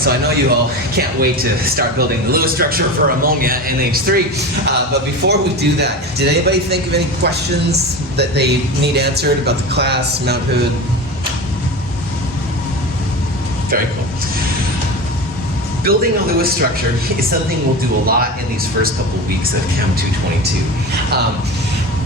so I know you all can't wait to start building the Lewis structure for ammonia, NH3. But before we do that, did anybody think of any questions that they need answered about the class, Mount Hood? Very cool. Building a Lewis structure is something we'll do a lot in these first couple of weeks of Chem 222.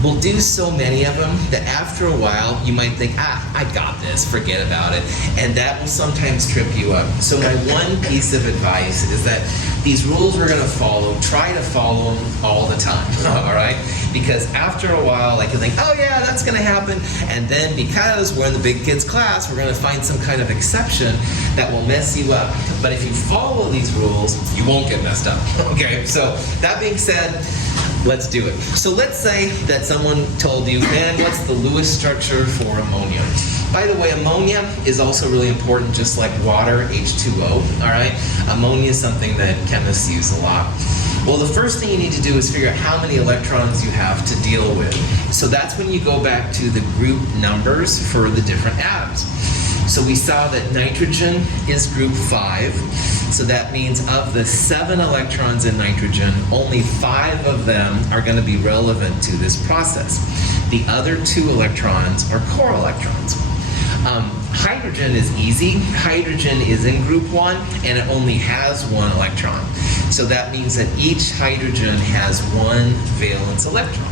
We'll do so many of them that after a while you might think, I got this, forget about it. And that will sometimes trip you up. So my one piece of advice is that these rules we're going to follow, try to follow them all the time, all right? Because after a while, like you think, oh yeah, that's going to happen. And then because we're in the big kids class, we're going to find some kind of exception that will mess you up. But if you follow these rules, you won't get messed up, okay? So that being said, let's do it. So let's say that someone told you, man, what's the Lewis structure for ammonia? By the way, ammonia is also really important, just like water, H2O, all right? Ammonia is something that chemists use a lot. Well, the first thing you need to do is figure out how many electrons you have to deal with. So that's when you go back to the group numbers for the different atoms. So we saw that nitrogen is group 5. So that means of the 7 electrons in nitrogen, only 5 of them are going to be relevant to this process. The other 2 electrons are core electrons. Hydrogen is easy. Hydrogen is in group 1 and it only has 1 electron. So that means that each hydrogen has 1 valence electron.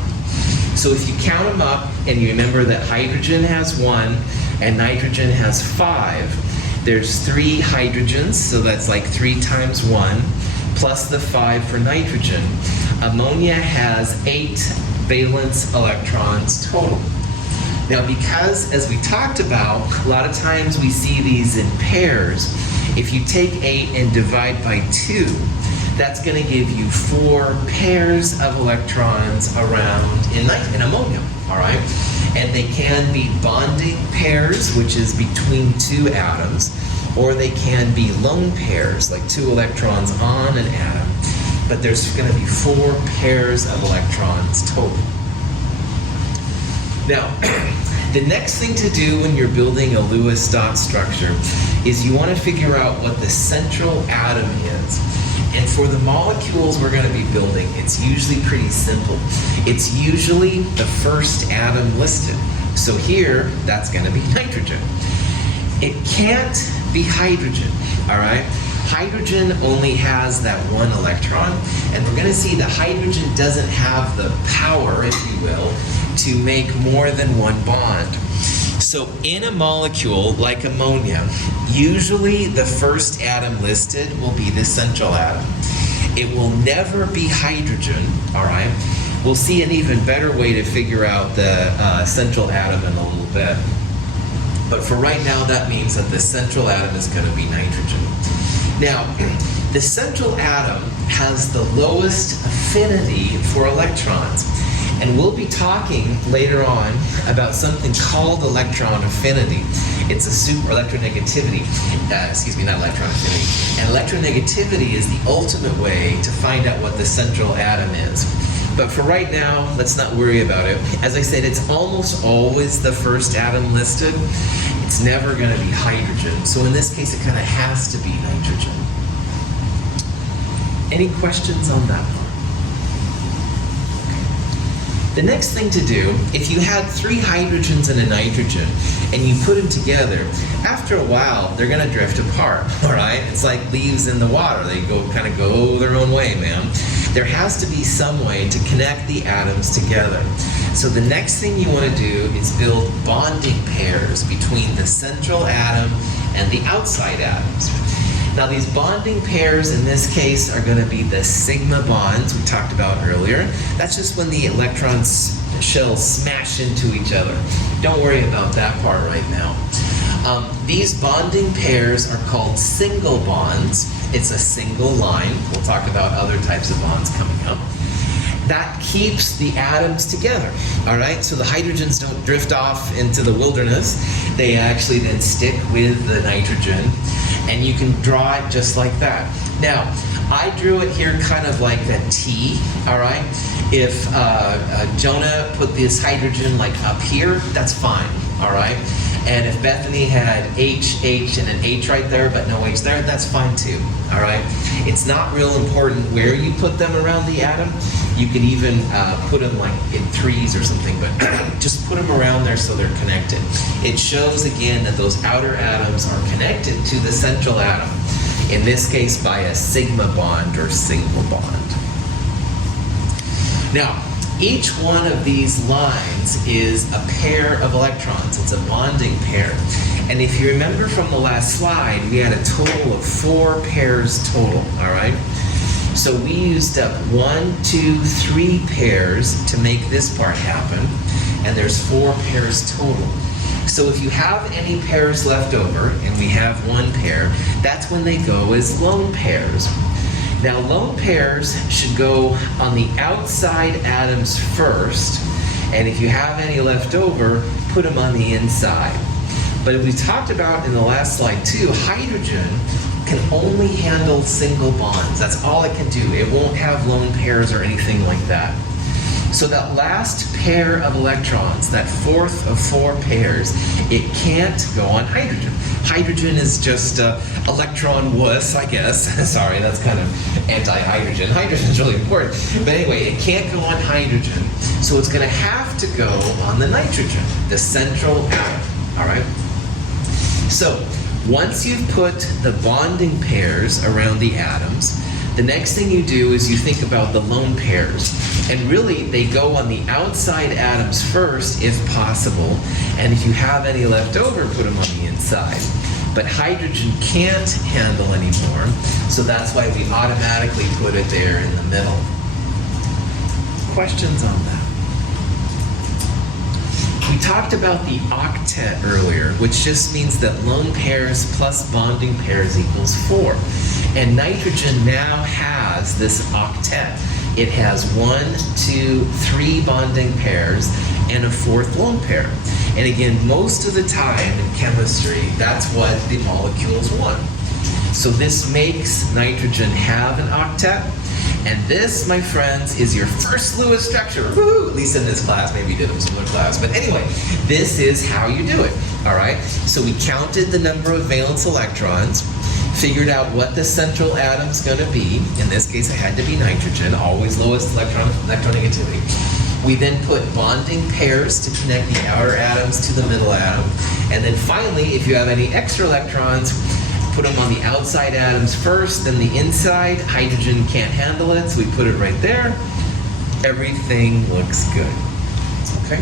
So if you count them up and you remember that hydrogen has 1 and nitrogen has 5, there's 3 hydrogens, so that's like 3 times 1, plus the 5 for nitrogen. Ammonia has 8 valence electrons total. Now because, as we talked about, a lot of times we see these in pairs. If you take 8 and divide by 2, that's going to give you 4 pairs of electrons around in ammonia, all right? And they can be bonding pairs, which is between 2 atoms, or they can be lone pairs, like 2 electrons on an atom. But there's going to be 4 pairs of electrons total. Now, the next thing to do when you're building a Lewis dot structure is you want to figure out what the central atom is. And for the molecules we're going to be building, it's usually pretty simple. It's usually the first atom listed. So here, that's going to be nitrogen. It can't be hydrogen, all right? Hydrogen only has that 1 electron, and we're going to see that hydrogen doesn't have the power, if you will, to make more than 1 bond. So in a molecule like ammonia, usually the first atom listed will be the central atom. It will never be hydrogen, all right? We'll see an even better way to figure out the central atom in a little bit. But for right now, that means that the central atom is going to be nitrogen. Now, the central atom has the lowest affinity for electrons. And we'll be talking later on about something called electron affinity. It's a electronegativity, not electron affinity. And electronegativity is the ultimate way to find out what the central atom is. But for right now, let's not worry about it. As I said, it's almost always the first atom listed. It's never going to be hydrogen. So in this case, it kind of has to be nitrogen. Any questions on that part? The next thing to do, if you had 3 hydrogens and a nitrogen and you put them together, after a while they're going to drift apart, all right? It's like leaves in the water. They kind of go their own way, man. There has to be some way to connect the atoms together. So the next thing you want to do is build bonding pairs between the central atom and the outside atoms. Now these bonding pairs in this case are going to be the sigma bonds we talked about earlier. That's just when the electron shells smash into each other. Don't worry about that part right now. These bonding pairs are called single bonds. It's a single line. We'll talk about other types of bonds coming up. That keeps the atoms together, all right? So the hydrogens don't drift off into the wilderness. They actually then stick with the nitrogen, and you can draw it just like that. Now, I drew it here kind of like a T, all right? If Jonah put this hydrogen like up here, that's fine, all right? And if Bethany had H, H, and an H right there, but no H there, that's fine too, all right? It's not real important where you put them around the atom. You can even put them like in threes or something, but just put them around there so they're connected. It shows again that those outer atoms are connected to the central atom, in this case by a sigma bond or single bond. Now, each one of these lines is a pair of electrons. It's a bonding pair. And if you remember from the last slide, we had a total of 4 pairs total, all right? So we used up 1, 2, 3 pairs to make this part happen, and there's 4 pairs total. So if you have any pairs left over, and we have 1 pair, that's when they go as lone pairs. Now, lone pairs should go on the outside atoms first, and if you have any left over, put them on the inside. But we talked about in the last slide too, hydrogen can only handle single bonds. That's all it can do. It won't have lone pairs or anything like that. So that last pair of electrons, that 4th of 4 pairs, it can't go on hydrogen. Hydrogen is just electron wuss, I guess. Sorry, that's kind of anti-hydrogen. Hydrogen is really important. But anyway, it can't go on hydrogen, so it's going to have to go on the nitrogen, the central atom. All right? So once you've put the bonding pairs around the atoms, the next thing you do is you think about the lone pairs. And really, they go on the outside atoms first, if possible. And if you have any left over, put them on the inside. But hydrogen can't handle anymore, so that's why we automatically put it there in the middle. Questions on that? We talked about the octet earlier, which just means that lone pairs plus bonding pairs equals 4. And nitrogen now has this octet. It has 1, 2, 3 bonding pairs and a 4th lone pair. And again, most of the time in chemistry, that's what the molecules want. So this makes nitrogen have an octet. And this, my friends, is your first Lewis structure. Woo! At least in this class, maybe you did it in some other class. But anyway, this is how you do it. All right? So we counted the number of valence electrons, figured out what the central atom's going to be. In this case, it had to be nitrogen, always lowest electronegativity. We then put bonding pairs to connect the outer atoms to the middle atom. And then finally, if you have any extra electrons, put them on the outside atoms first, then the inside. Hydrogen can't handle it, so we put it right there. Everything looks good. Okay?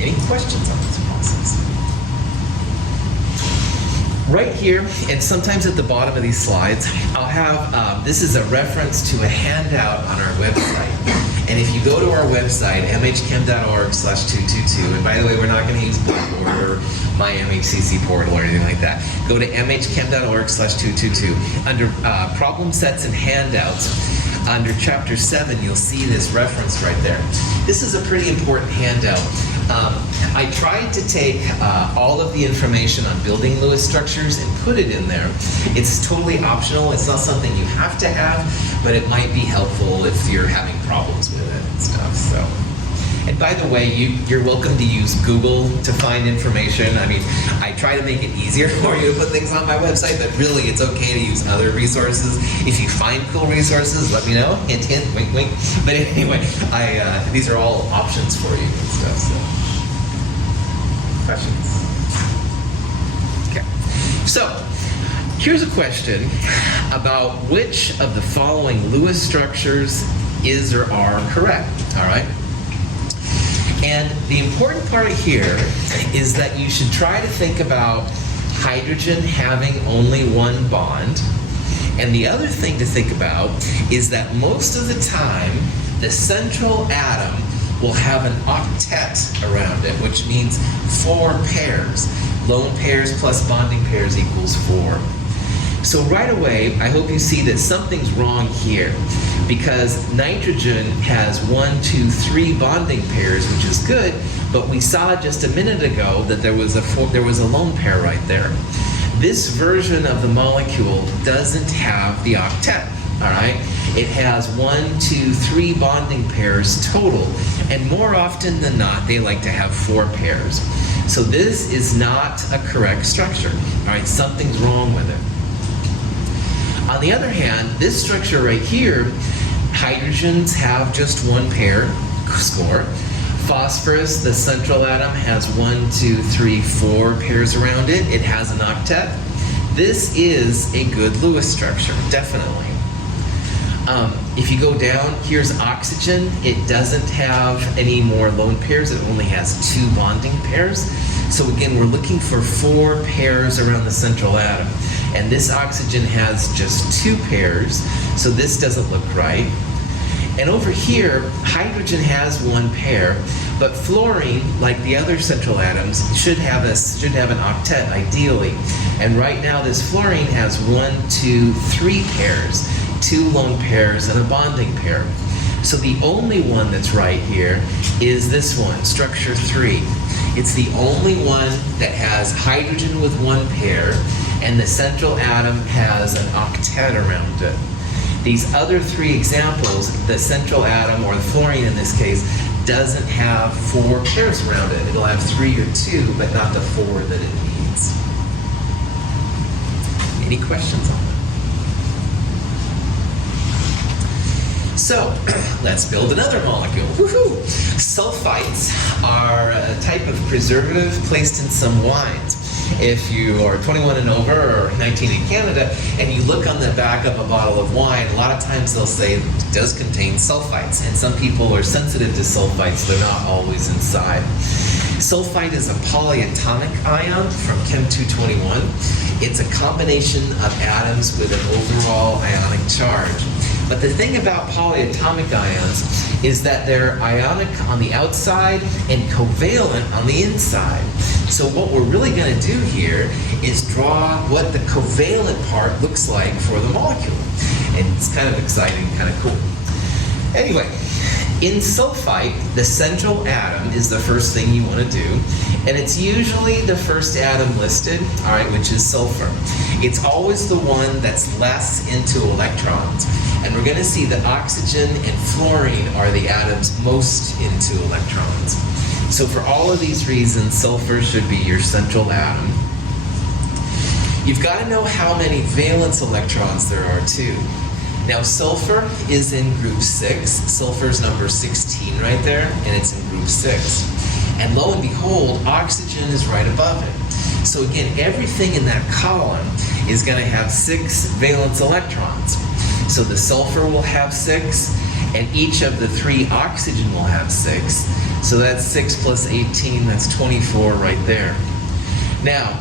Any questions on this process? Right here, and sometimes at the bottom of these slides, I'll have, this is a reference to a handout on our website. And if you go to our website, mhchem.org/222, and by the way, we're not going to use Blackboard or my MHCC portal or anything like that. Go to mhchem.org/222. Under problem sets and handouts, under chapter 7, you'll see this reference right there. This is a pretty important handout. I tried to take all of the information on building Lewis structures and put it in there. It's totally optional. It's not something you have to have, but it might be helpful if you're having problems with it and stuff. So, and by the way, you're welcome to use Google to find information. I mean, I try to make it easier for you to put things on my website, but really it's okay to use other resources. If you find cool resources, let me know. Hint, hint, wink, wink. But anyway, these are all options for you and stuff. So. Questions? Okay. So, here's a question about which of the following Lewis structures is or are correct. All right? And the important part here is that you should try to think about hydrogen having only one bond. And the other thing to think about is that most of the time, the central atom will have an octet around it, which means 4 pairs. Lone pairs plus bonding pairs equals 4. So right away, I hope you see that something's wrong here, because nitrogen has 1, 2, 3 bonding pairs, which is good, but we saw just a minute ago that there was a lone pair right there. This version of the molecule doesn't have the octet. all right? It has 1, 2, 3 bonding pairs total, and more often than not, they like to have 4 pairs. So this is not a correct structure, all right? Something's wrong with it. On the other hand, this structure right here, hydrogens have just 1 pair score. Phosphorus, the central atom, has 1, 2, 3, 4 pairs around it. It has an octet. This is a good Lewis structure, definitely. If you go down, here's oxygen. It doesn't have any more lone pairs. It only has 2 bonding pairs. So again, we're looking for 4 pairs around the central atom. And this oxygen has just 2 pairs, so this doesn't look right. And over here, hydrogen has 1 pair, but fluorine, like the other central atoms, should have an octet ideally. And right now, this fluorine has 1, 2, 3 pairs, 2 lone pairs and a bonding pair. So the only one that's right here is this one, structure 3. It's the only one that has hydrogen with 1 pair, and the central atom has an octet around it. These other 3 examples, the central atom, or the fluorine in this case, doesn't have 4 pairs around it. It'll have 3 or 2, but not the 4 that it needs. Any questions on that? So, let's build another molecule. Woohoo! Sulfites are a type of preservative placed in some wines. If you are 21 and over, or 19 in Canada, and you look on the back of a bottle of wine, a lot of times they'll say it does contain sulfites, and some people are sensitive to sulfites, they're not always inside. Sulfite is a polyatomic ion from Chem 221. It's a combination of atoms with an overall ionic charge. But the thing about polyatomic ions is that they're ionic on the outside and covalent on the inside. So what we're really going to do here is draw what the covalent part looks like for the molecule. And it's kind of exciting, kind of cool. Anyway, in sulfite, the central atom is the first thing you want to do, and it's usually the first atom listed, all right, which is sulfur. It's always the one that's less into electrons, and we're going to see that oxygen and fluorine are the atoms most into electrons. So for all of these reasons, sulfur should be your central atom. You've got to know how many valence electrons there are too. Now, sulfur is in group 6. Sulfur's number 16 right there, and it's in group 6. And lo and behold, oxygen is right above it. So again, everything in that column is going to have 6 valence electrons. So the sulfur will have 6, and each of the 3 oxygen will have 6. So that's 6 plus 18, that's 24 right there. Now,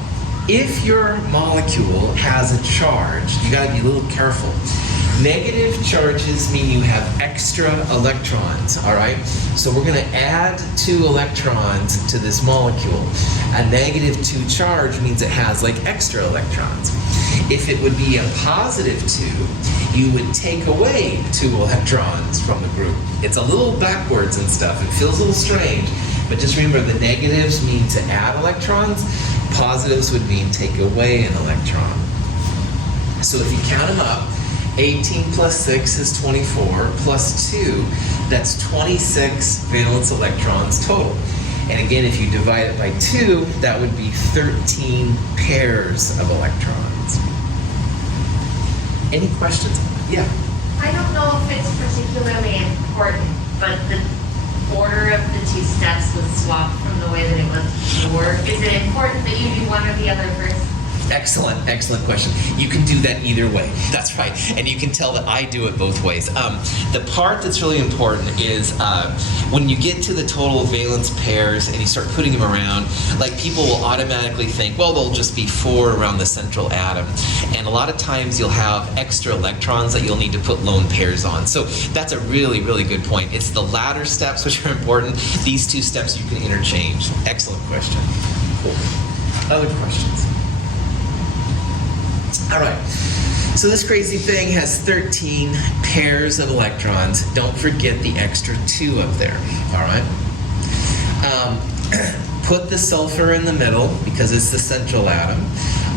if your molecule has a charge, you got to be a little careful. Negative charges mean you have extra electrons, all right? So we're going to add 2 electrons to this molecule. A negative 2 charge means it has like extra electrons. If it would be a positive 2, you would take away 2 electrons from the group. It's a little backwards and stuff. It feels a little strange, but just remember the negatives mean to add electrons. Positives would mean take away an electron. So if you count them up, 18 plus 6 is 24, plus 2, that's 26 valence electrons total. And again, if you divide it by 2, that would be 13 pairs of electrons. Any questions on that? Yeah? I don't know if it's particularly important, but the order of the 2 steps was swapped from the way that it was before. Is it important that you do one or the other first? Excellent, excellent question. You can do that either way. That's right. And you can tell that I do it both ways. The part that's really important is when you get to the total valence pairs and you start putting them around, like people will automatically think, well, there'll just be 4 around the central atom. And a lot of times you'll have extra electrons that you'll need to put lone pairs on. So that's a really, really good point. It's the latter steps which are important. These 2 steps you can interchange. Excellent question. Cool. Other questions? All right, so this crazy thing has 13 pairs of electrons. Don't forget the extra 2 up there, all right? Put the sulfur in the middle because it's the central atom.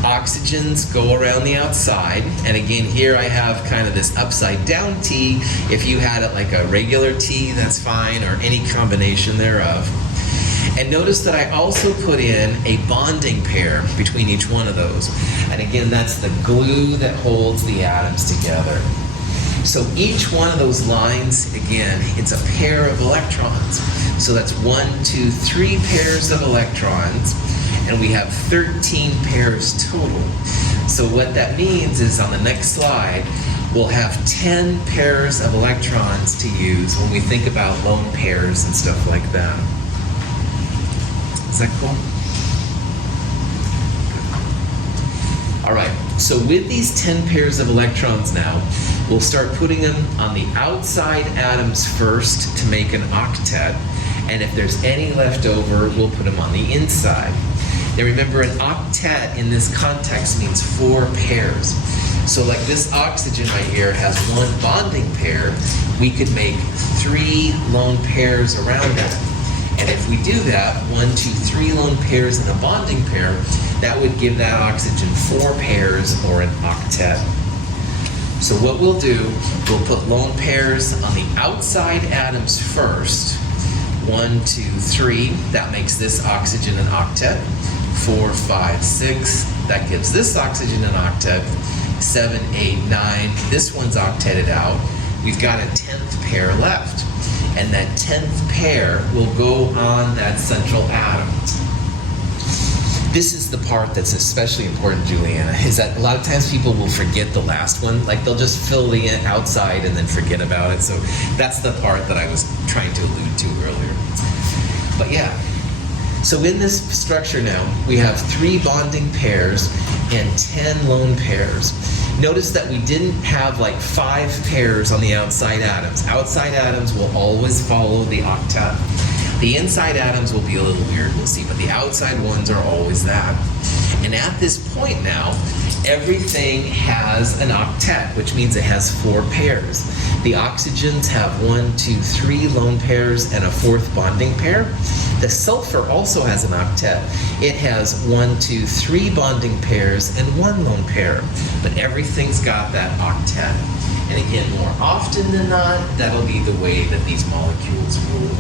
Oxygens go around the outside, and again here I have kind of this upside down T. If you had it like a regular T, that's fine, or any combination thereof. And notice that I also put in a bonding pair between each one of those. And again, that's the glue that holds the atoms together. So each one of those lines, again, it's a pair of electrons. So that's 1, 2, 3 pairs of electrons, and we have 13 pairs total. So what that means is on the next slide, we'll have 10 pairs of electrons to use when we think about lone pairs and stuff like that. Is that cool? All right, so with these 10 pairs of electrons now, we'll start putting them on the outside atoms first to make an octet, and if there's any left over, we'll put them on the inside. Now remember, an octet in this context means 4 pairs. So like this oxygen right here has 1 bonding pair, we could make 3 lone pairs around it. And if we do that, 1, 2, 3 lone pairs and a bonding pair, that would give that oxygen 4 pairs or an octet. So what we'll do, we'll put lone pairs on the outside atoms first. 1, 2, 3, that makes this oxygen an octet. 4, 5, 6, that gives this oxygen an octet. 7, 8, 9, this one's octeted out. We've got a 10th pair left. And that 10th pair will go on that central atom. This is the part that's especially important, Juliana, is that a lot of times people will forget the last one. Like they'll just fill the outside and then forget about it. So that's the part that I was trying to allude to earlier. But yeah, so in this structure now, we have 3 bonding pairs and 10 lone pairs. Notice that we didn't have like 5 pairs on the outside atoms. Outside atoms will always follow the octet. The inside atoms will be a little weird, we'll see, but the outside ones are always that. And at this point now, everything has an octet, which means it has 4 pairs. The oxygens have 1, 2, 3 lone pairs and a 4th bonding pair. The sulfur also has an octet. It has 1, 2, 3 bonding pairs and 1 lone pair. But everything's got that octet. And again, more often than not, that'll be the way that these molecules rule.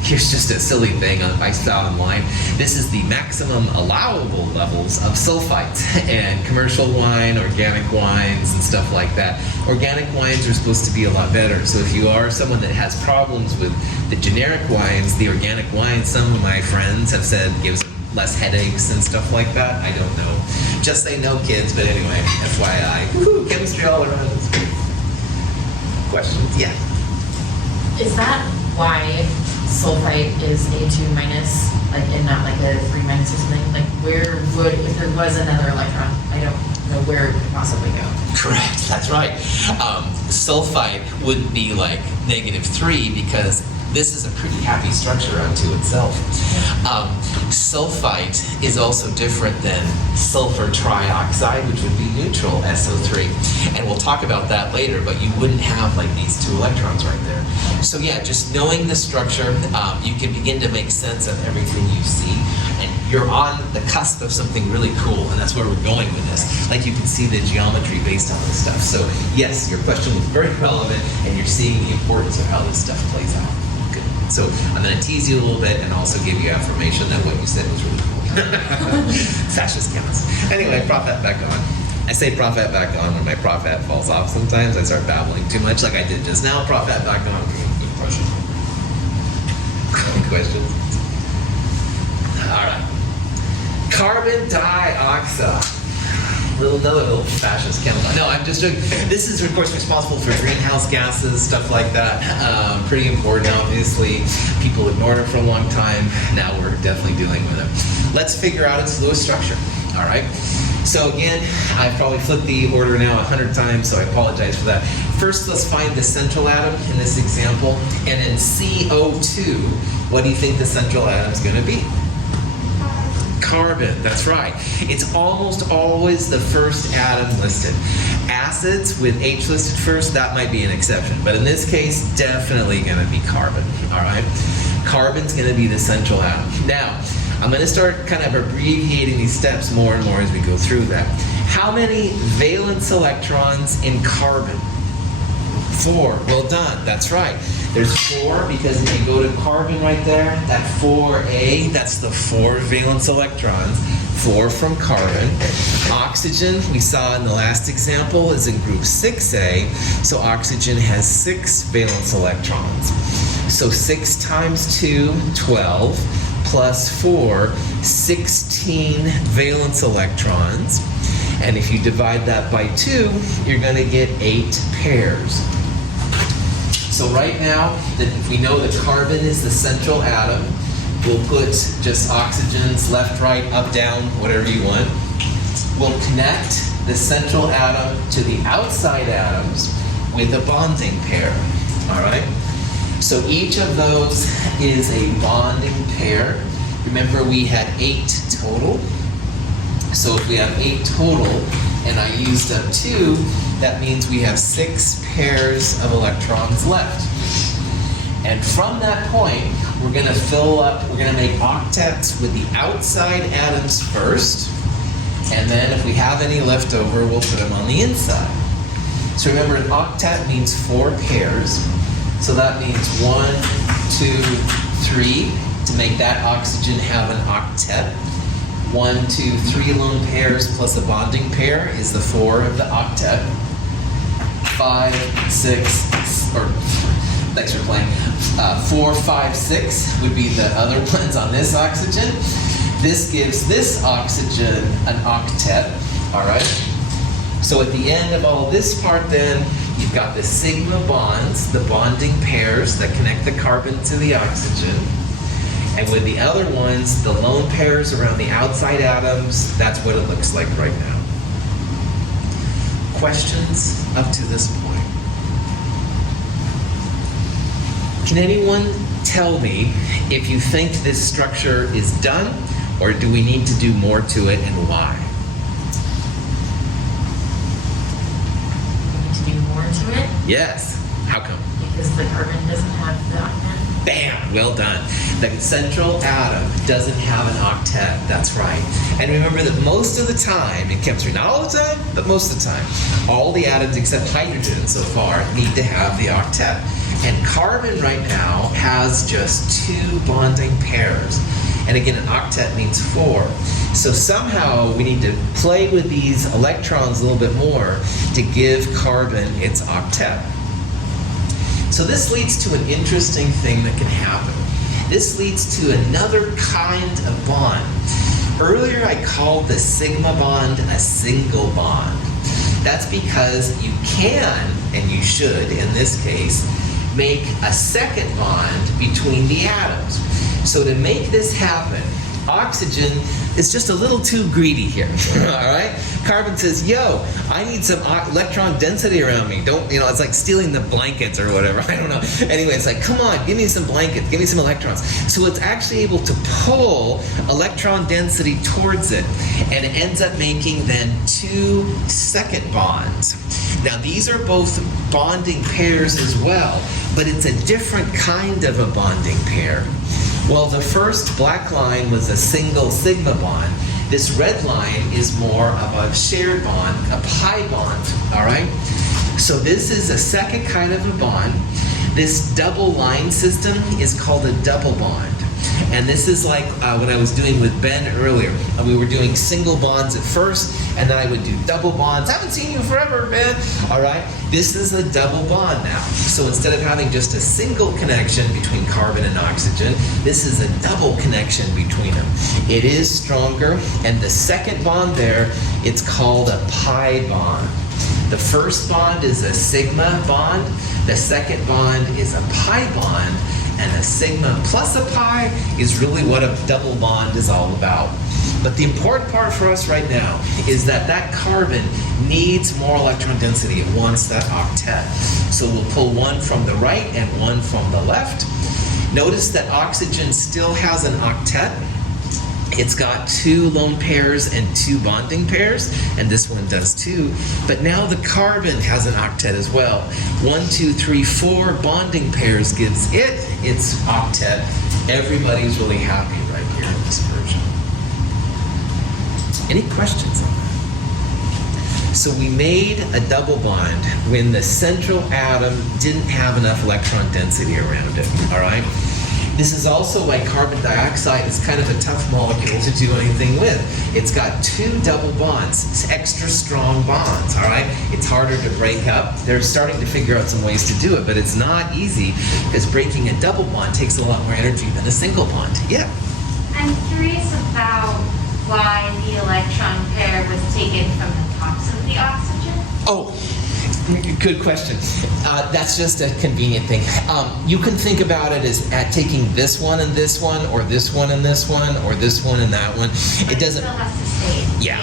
Here's just a silly thing I saw online. This is the maximum allowable levels of sulfites in commercial wine, organic wines, and stuff like that. Organic wines are supposed to be a lot better. So if you are someone that has problems with the generic wines, the organic wines, some of my friends have said gives them less headaches and stuff like that. I don't know. Just say no, kids, but anyway, FYI. Woohoo, chemistry all around. Questions? Yeah. Is that why sulfite is A2 minus, like, and not like a 3 minus or something? Like, where would, if there was another electron, I don't know where it could possibly go. Correct, that's right. Sulfite would be like -3 because this is a pretty happy structure unto itself. Sulfite is also different than sulfur trioxide, which would be neutral, SO3. And we'll talk about that later, but you wouldn't have like these 2 electrons right there. So yeah, just knowing the structure, you can begin to make sense of everything you see. And you're on the cusp of something really cool, and that's where we're going with this. Like you can see the geometry based on this stuff. So yes, your question was very relevant, and you're seeing the importance of how this stuff plays out. Good. So I'm going to tease you a little bit and also give you affirmation that what you said was really cool. Fascist counts. Anyway, prop that back on. I say prop that back on when my prop hat falls off sometimes. I start babbling too much like I did just now. Prop that back on. Good question. Questions? All right. Carbon dioxide. Another little fascist chemical. No, I'm just joking. This is, of course, responsible for greenhouse gases, stuff like that. Pretty important, obviously. People ignored it for a long time. Now we're definitely dealing with it. Let's figure out its Lewis structure. All right. So again, I've probably flipped the order now 100 times, so I apologize for that. First, let's find the central atom in this example. And in CO2, what do you think the central atom is going to be? Carbon, that's right. It's almost always the first atom listed. Acids with H listed first, that might be an exception. But in this case, definitely going to be carbon, all right? Carbon's going to be the central atom. Now, I'm going to start kind of abbreviating these steps more and more as we go through that. How many valence electrons in carbon? 4. Well done. That's right. There's 4 because if you go to carbon right there, that 4A, that's the 4 valence electrons. 4 from carbon. Oxygen, we saw in the last example, is in group 6A, so oxygen has 6 valence electrons. So 6 times 2, 12, plus 4, 16 valence electrons. And if you divide that by 2, you're going to get 8 pairs. So right now, we know that carbon is the central atom. We'll put just oxygens left, right, up, down, whatever you want. We'll connect the central atom to the outside atoms with a bonding pair. All right? So each of those is a bonding pair. Remember, we had 8 total. So if we have 8 total, and I used up 2, that means we have 6 pairs of electrons left. And from that point, we're going to fill up, we're going to make octets with the outside atoms first, and then if we have any left over, we'll put them on the inside. So remember, an octet means 4 pairs. So that means 1, 2, 3, to make that oxygen have an octet. 1, 2, 3 lone pairs plus a bonding pair is the 4 of the octet. 5, 6, or thanks for playing. 4, 5, 6 would be the other ones on this oxygen. This gives this oxygen an octet, all right? So at the end of all this part then, you've got the sigma bonds, the bonding pairs that connect the carbon to the oxygen. And with the other ones, the lone pairs around the outside atoms, that's what it looks like right now. Questions up to this point? Can anyone tell me if you think this structure is done, or do we need to do more to it, and why? We need to do more to it Yes. How come? because the carbon doesn't have the octet. Bam! Well done. The central atom doesn't have an octet. That's right. And remember that most of the time in chemistry, not all the time, but most of the time, all the atoms except hydrogen so far need to have the octet. And carbon right now has just 2 bonding pairs. And again, an octet means 4. So somehow we need to play with these electrons a little bit more to give carbon its octet. So this leads to an interesting thing that can happen. This leads to another kind of bond. Earlier I called the sigma bond a single bond. That's because you can, and you should in this case, make a second bond between the atoms. So to make this happen, oxygen is just a little too greedy here, all right? Carbon says, yo, I need some electron density around me. Don't, it's like stealing the blankets or whatever, I don't know. Anyway, it's like, come on, give me some blankets, give me some electrons. So it's actually able to pull electron density towards it, and it ends up making then 2 second bonds. Now these are both bonding pairs as well, but it's a different kind of a bonding pair. Well, the first black line was a single sigma bond. This red line is more of a shared bond, a pi bond, all right? So this is a second kind of a bond. This double line system is called a double bond. And this is like what I was doing with Ben earlier. We were doing single bonds at first, and then I would do double bonds. I haven't seen you forever, Ben. All right? This is a double bond now. So instead of having just a single connection between carbon and oxygen, this is a double connection between them. It is stronger, and the second bond there, it's called a pi bond. The first bond is a sigma bond. The second bond is a pi bond. And a sigma plus a pi is really what a double bond is all about. But the important part for us right now is that that carbon needs more electron density. It wants that octet. So we'll pull one from the right and one from the left. Notice that oxygen still has an octet. It's got 2 lone pairs and 2 bonding pairs, and this one does too. But now the carbon has an octet as well. 1, 2, 3, 4 bonding pairs gives it its octet. Everybody's really happy right here. dispersion. Any questions on that? So we made a double bond when the central atom didn't have enough electron density around it, all right? This is also why carbon dioxide is kind of a tough molecule to do anything with. It's got 2 double bonds, it's extra strong bonds, all right? It's harder to break up. They're starting to figure out some ways to do it, but it's not easy because breaking a double bond takes a lot more energy than a single bond. Yeah? I'm curious about why the electron pair was taken from the tops of the oxygen. Oh, good question. That's just a convenient thing. You can think about it as at taking this one and this one, or this one and this one, or this one and that one. But It doesn't. still has to stay. Yeah.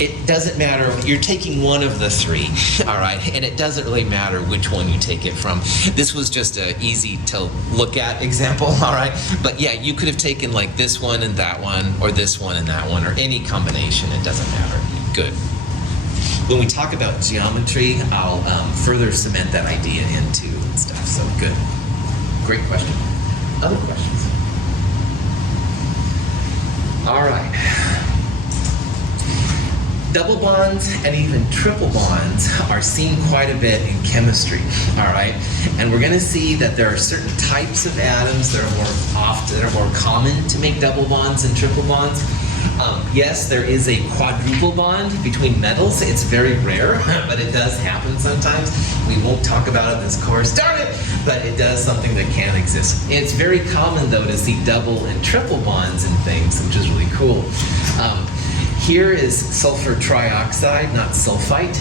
It doesn't matter. You're taking one of the 3, all right? And it doesn't really matter which one you take it from. This was just a easy to look at example, all right? But yeah, you could have taken like this one and that one, or this one and that one, or any combination. It doesn't matter. Good. When we talk about geometry, I'll further cement that idea into and stuff. So good. Great question. Other questions? All right. Double bonds and even triple bonds are seen quite a bit in chemistry, all right? And we're gonna see that there are certain types of atoms that are more common to make double bonds and triple bonds. Yes, there is a quadruple bond between metals. It's very rare, but it does happen sometimes. We won't talk about it in this course, darn it, but it does something that can exist. It's very common though to see double and triple bonds in things, which is really cool. Here is sulfur trioxide, not sulfite,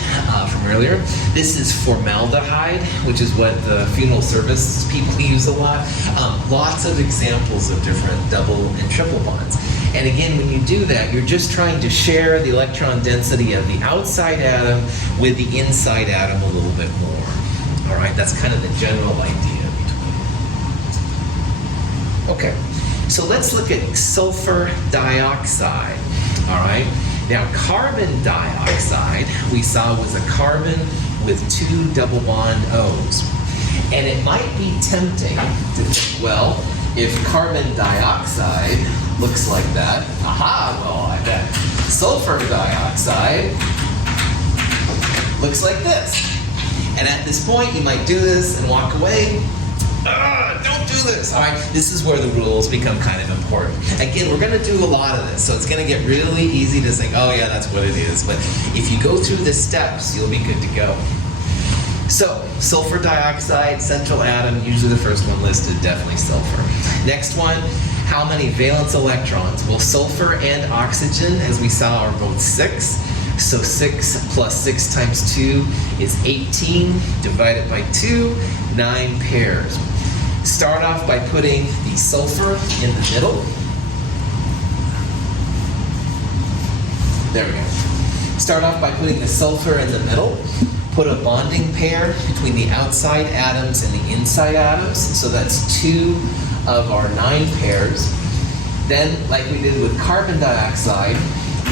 from earlier. This is formaldehyde, which is what the funeral service people use a lot. Lots of examples of different double and triple bonds. And again, when you do that, you're just trying to share the electron density of the outside atom with the inside atom a little bit more. All right, that's kind of the general idea between it. Okay, so let's look at sulfur dioxide. All right, now carbon dioxide we saw was a carbon with 2 double bond O's. And it might be tempting to think, well, if carbon dioxide looks like that, well, I bet sulfur dioxide looks like this. And at this point, you might do this and walk away. Don't do this. All right, this is where the rules become kind of important. Again, we're going to do a lot of this, so it's going to get really easy to think, oh yeah, that's what it is. But if you go through the steps, you'll be good to go. So, sulfur dioxide, central atom, usually the first one listed, definitely sulfur. Next one, how many valence electrons? Well, sulfur and oxygen, as we saw, are both 6. So 6 plus 6 times 2 is 18, divided by 2, 9 pairs. Start off by putting the sulfur in the middle. There we go. Start off by putting the sulfur in the middle. Put a bonding pair between the outside atoms and the inside atoms. So that's 2 of our 9 pairs. Then, like we did with carbon dioxide,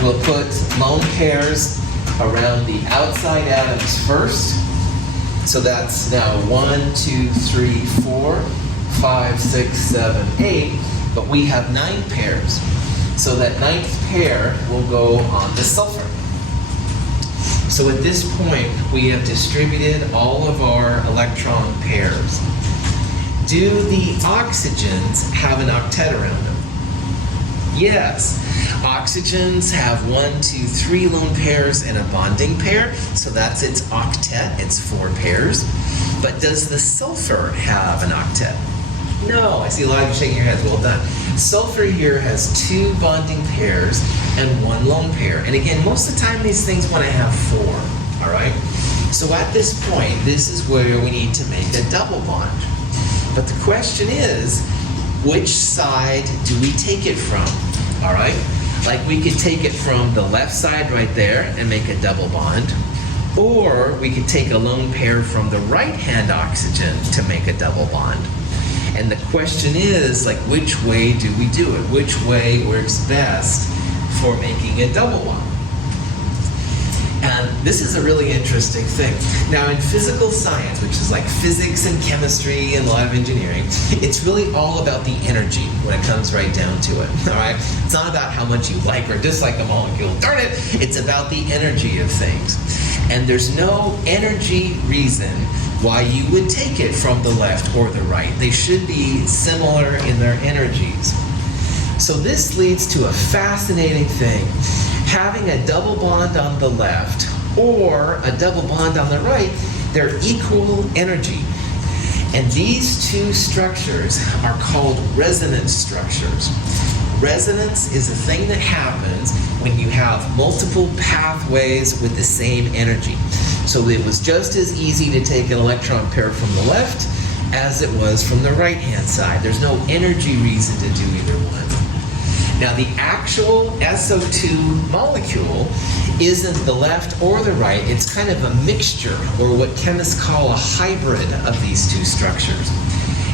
we'll put lone pairs around the outside atoms first. So that's now 1, 2, 3, 4, 5, 6, 7, 8. But we have 9 pairs. So that 9th pair will go on the sulfur. So at this point, we have distributed all of our electron pairs. Do the oxygens have an octet around them? Yes. Oxygens have 1, 2, 3 lone pairs and a bonding pair, so that's its octet, it's 4 pairs. But does the sulfur have an octet? No. I see a lot of you shaking your heads. Well done. Sulfur here has 2 bonding pairs and 1 lone pair. And again, most of the time these things want to have 4, all right? So at this point, this is where we need to make a double bond. But the question is, which side do we take it from, all right? Like we could take it from the left side right there and make a double bond, or we could take a lone pair from the right-hand oxygen to make a double bond. And the question is, like, which way do we do it? Which way works best for making a double bond? And this is a really interesting thing. Now in physical science, which is like physics and chemistry and a lot of engineering, it's really all about the energy when it comes right down to it, all right? It's not about how much you like or dislike a molecule, darn it, it's about the energy of things. And there's no energy reason why you would take it from the left or the right. They should be similar in their energies. So this leads to a fascinating thing. Having a double bond on the left or a double bond on the right, they're equal energy. And these two structures are called resonance structures. Resonance is a thing that happens when you have multiple pathways with the same energy. So it was just as easy to take an electron pair from the left as it was from the right-hand side. There's no energy reason to do either one. Now the actual SO2 molecule isn't the left or the right, it's kind of a mixture, or what chemists call a hybrid of these two structures.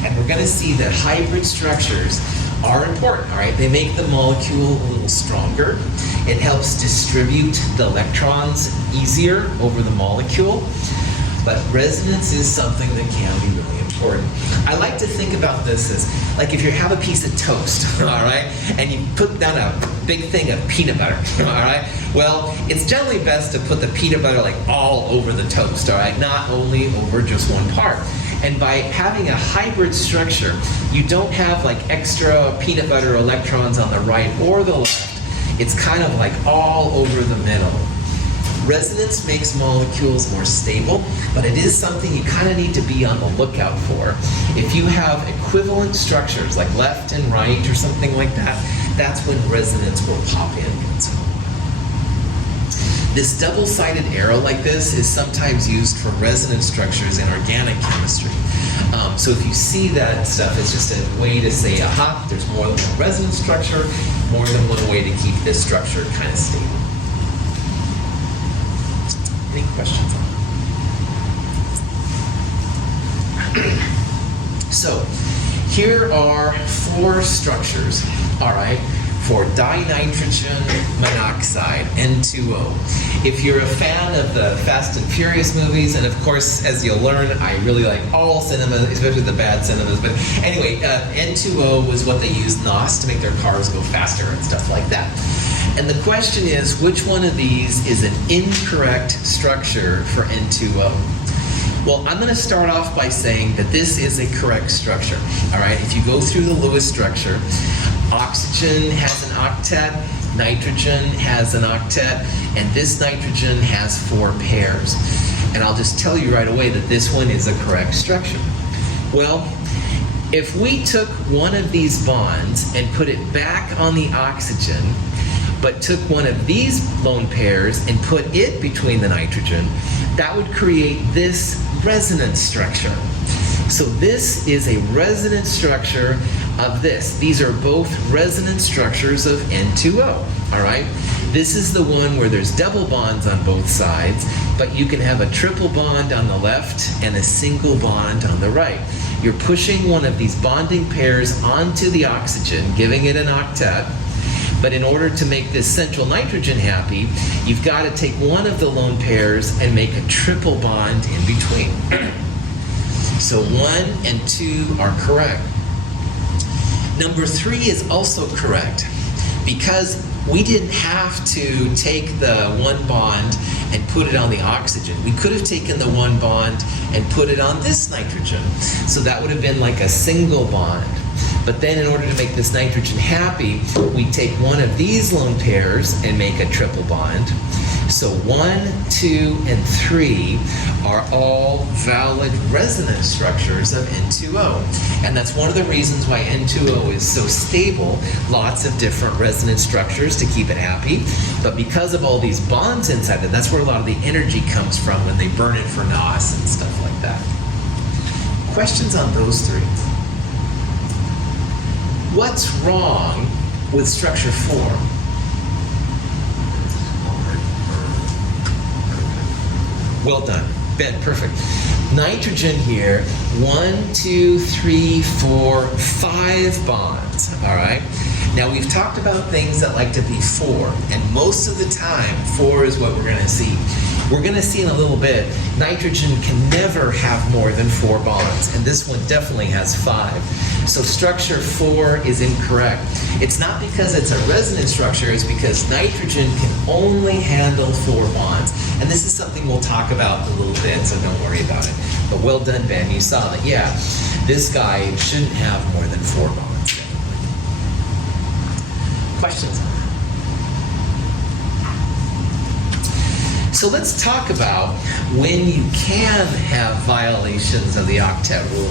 And we're going to see that hybrid structures are important, all right? They make the molecule a little stronger. It helps distribute the electrons easier over the molecule. But resonance is something that can be really important. I like to think about this as, like if you have a piece of toast, all right, and you put down a big thing of peanut butter, all right? Well, it's generally best to put the peanut butter like all over the toast, all right, not only over just one part. And by having a hybrid structure, you don't have like extra peanut butter electrons on the right or the left. It's kind of like all over the middle. Resonance makes molecules more stable, but it is something you kind of need to be on the lookout for. If you have equivalent structures like left and right or something like that, that's when resonance will pop in once in a while. This double-sided arrow like this is sometimes used for resonance structures in organic chemistry. So if you see that stuff, it's just a way to say, aha, there's more than one resonance structure, more than one way to keep this structure kind of stable. Any questions on that? So, here are 4 structures, all right, for dinitrogen monoxide, N2O. If you're a fan of the Fast and Furious movies, and of course, as you'll learn, I really like all cinemas, especially the bad cinemas, but anyway, N2O was what they used NOS to make their cars go faster and stuff like that. And the question is, which one of these is an incorrect structure for N2O? Well, I'm going to start off by saying that this is a correct structure. All right, if you go through the Lewis structure, oxygen has an octet, nitrogen has an octet, and this nitrogen has 4 pairs. And I'll just tell you right away that this one is a correct structure. Well, if we took one of these bonds and put it back on the oxygen, but took one of these lone pairs and put it between the nitrogen, that would create this resonance structure. So this is a resonance structure of this. These are both resonance structures of N2O, all right? This is the one where there's double bonds on both sides, but you can have a triple bond on the left and a single bond on the right. You're pushing one of these bonding pairs onto the oxygen, giving it an octet. But in order to make this central nitrogen happy, you've got to take one of the lone pairs and make a triple bond in between. So 1 and 2 are correct. Number 3 is also correct because we didn't have to take the one bond and put it on the oxygen. We could have taken the one bond and put it on this nitrogen. So that would have been like a single bond. But then in order to make this nitrogen happy, we take one of these lone pairs and make a triple bond. So 1, 2, and 3 are all valid resonance structures of N2O. And that's one of the reasons why N2O is so stable. Lots of different resonance structures to keep it happy. But because of all these bonds inside it, that's where a lot of the energy comes from when they burn it for NOS and stuff like that. Questions on those 3? What's wrong with structure 4? Well done. Ben, perfect. Nitrogen here, 1, 2, 3, 4, 5 bonds, all right? Now we've talked about things that like to be 4, and most of the time, 4 is what we're gonna see. We're going to see in a little bit, nitrogen can never have more than 4 bonds, and this one definitely has 5. So structure 4 is incorrect. It's not because it's a resonance structure, it's because nitrogen can only handle 4 bonds. And this is something we'll talk about in a little bit, so don't worry about it. But well done, Ben. You saw that, yeah, this guy shouldn't have more than 4 bonds. Questions? So let's talk about when you can have violations of the octet rule.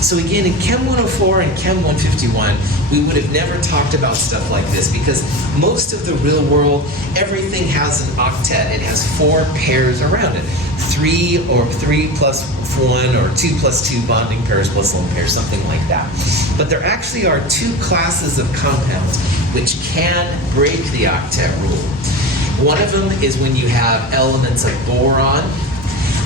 So again, in Chem 104 and Chem 151, we would have never talked about stuff like this because most of the real world, everything has an octet. It has 4 pairs around it. 3 or 3 plus 1 or 2 plus 2 bonding pairs plus lone pairs, something like that. But there actually are 2 classes of compounds which can break the octet rule. One of them is when you have elements of boron.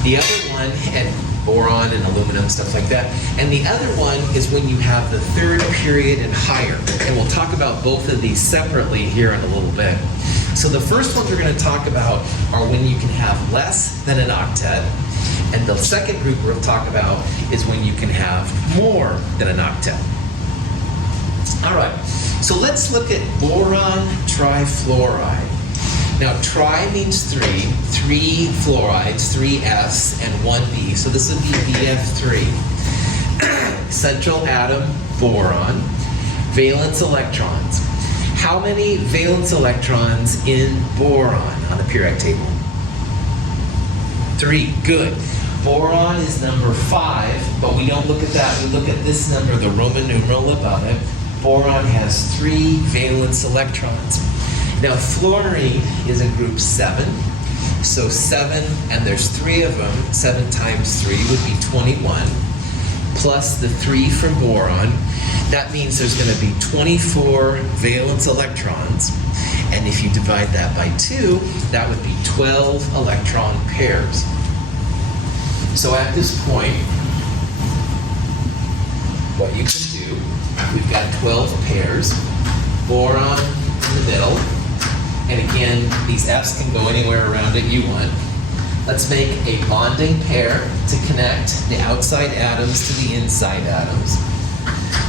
The other one, and boron and aluminum, stuff like that. And the other one is when you have the 3rd period and higher. And we'll talk about both of these separately here in a little bit. So the first ones we're going to talk about are when you can have less than an octet. And the second group we'll talk about is when you can have more than an octet. All right, so let's look at boron trifluoride. Now, tri means 3 fluorides, 3 Fs and 1 B, so this would be BF3. Central atom, boron, valence electrons. How many valence electrons in boron on the periodic table? 3, good. Boron is number 5, but we don't look at that, we look at this number, the Roman numeral above it. Boron has 3 valence electrons. Now, fluorine is in group 7, so 7, and there's 3 of them, 7 times 3 would be 21, plus the 3 from boron. That means there's going to be 24 valence electrons, and if you divide that by 2, that would be 12 electron pairs. So at this point, what you can do, we've got 12 pairs, boron in the middle, and again, these F's can go anywhere around it you want. Let's make a bonding pair to connect the outside atoms to the inside atoms.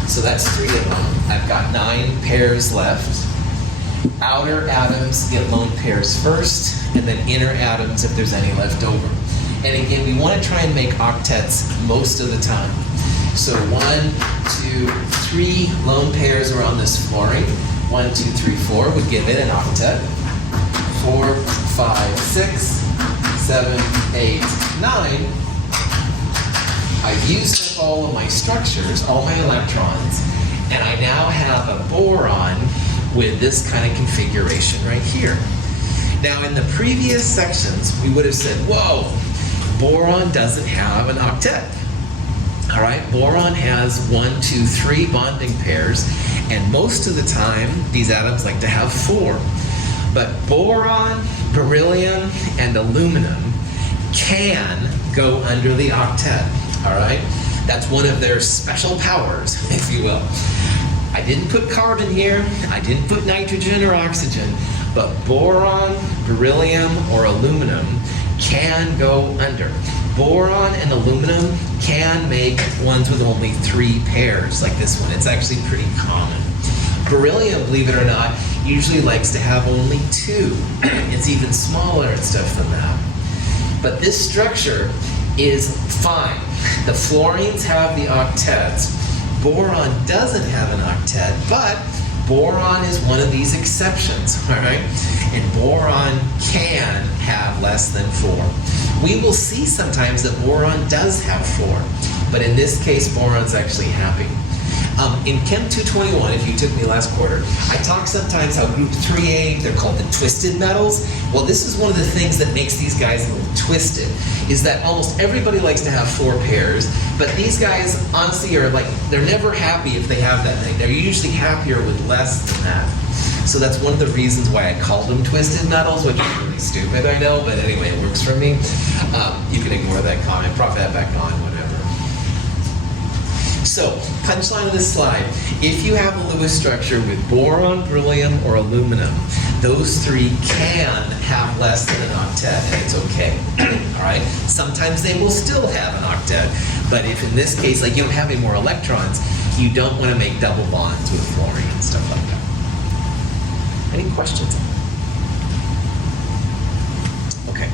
So that's 3 of them. I've got 9 pairs left. Outer atoms get lone pairs first, and then inner atoms if there's any left over. And again, we want to try and make octets most of the time. So 1, 2, 3 lone pairs are on this fluorine. 1, 2, 3, 4 would give it an octet. 4, 5, 6, 7, 8, 9. I've used up all of my structures, all my electrons, and I now have a boron with this kind of configuration right here. Now, in the previous sections, we would have said, whoa, boron doesn't have an octet. All right, boron has 1, 2, 3 bonding pairs, and most of the time, these atoms like to have 4. But boron, beryllium, and aluminum can go under the octet, all right? That's one of their special powers, if you will. I didn't put carbon here, I didn't put nitrogen or oxygen, but boron, beryllium, or aluminum can go under. Boron and aluminum can make ones with only 3 pairs, like this one. It's actually pretty common. Beryllium, believe it or not, usually likes to have only 2. It's even smaller and stuff than that. But this structure is fine. The fluorines have the octets. Boron doesn't have an octet, but boron is one of these exceptions, all right? And boron can have less than 4. We will see sometimes that boron does have 4, but in this case, boron's actually happy. In Chem 221, if you took me last quarter, I talk sometimes how group 3A, they're called the twisted metals. Well, this is one of the things that makes these guys a little twisted, is that almost everybody likes to have 4 pairs, but these guys honestly are like, they're never happy if they have that thing. They're usually happier with less than that. So that's one of the reasons why I called them twisted metals, which is really stupid, I know, but anyway, it works for me. You can ignore that comment, prop that back on, whatever. So, punchline of this slide, if you have a Lewis structure with boron, beryllium, or aluminum, those three can have less than an octet, and it's okay. All right? Sometimes they will still have an octet, but if in this case, like you don't have any more electrons, you don't want to make double bonds with fluorine and stuff like that. Any questions? Okay.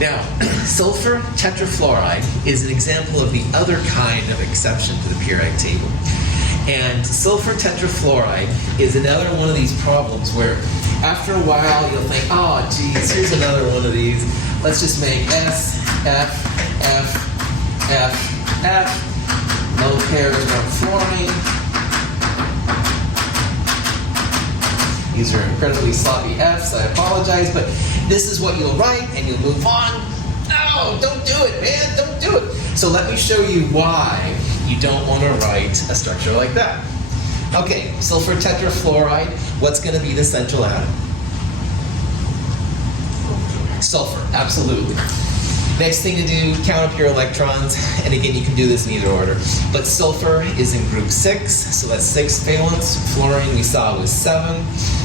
Now, sulfur tetrafluoride is an example of the other kind of exception to the periodic table. And sulfur tetrafluoride is another one of these problems where after a while you'll think, oh geez, here's another one of these. Let's just make S, F, F, F, F. Lone pairs of fluorine. These are incredibly sloppy Fs, I apologize, but this is what you'll write and you'll move on. No, don't do it, man, don't do it. So let me show you why you don't want to write a structure like that. Okay, sulfur tetrafluoride, what's going to be the central atom? Sulfur, absolutely. Next thing to do, count up your electrons, and again, you can do this in either order. But sulfur is in group 6, so that's 6 valence. Fluorine we saw was 7.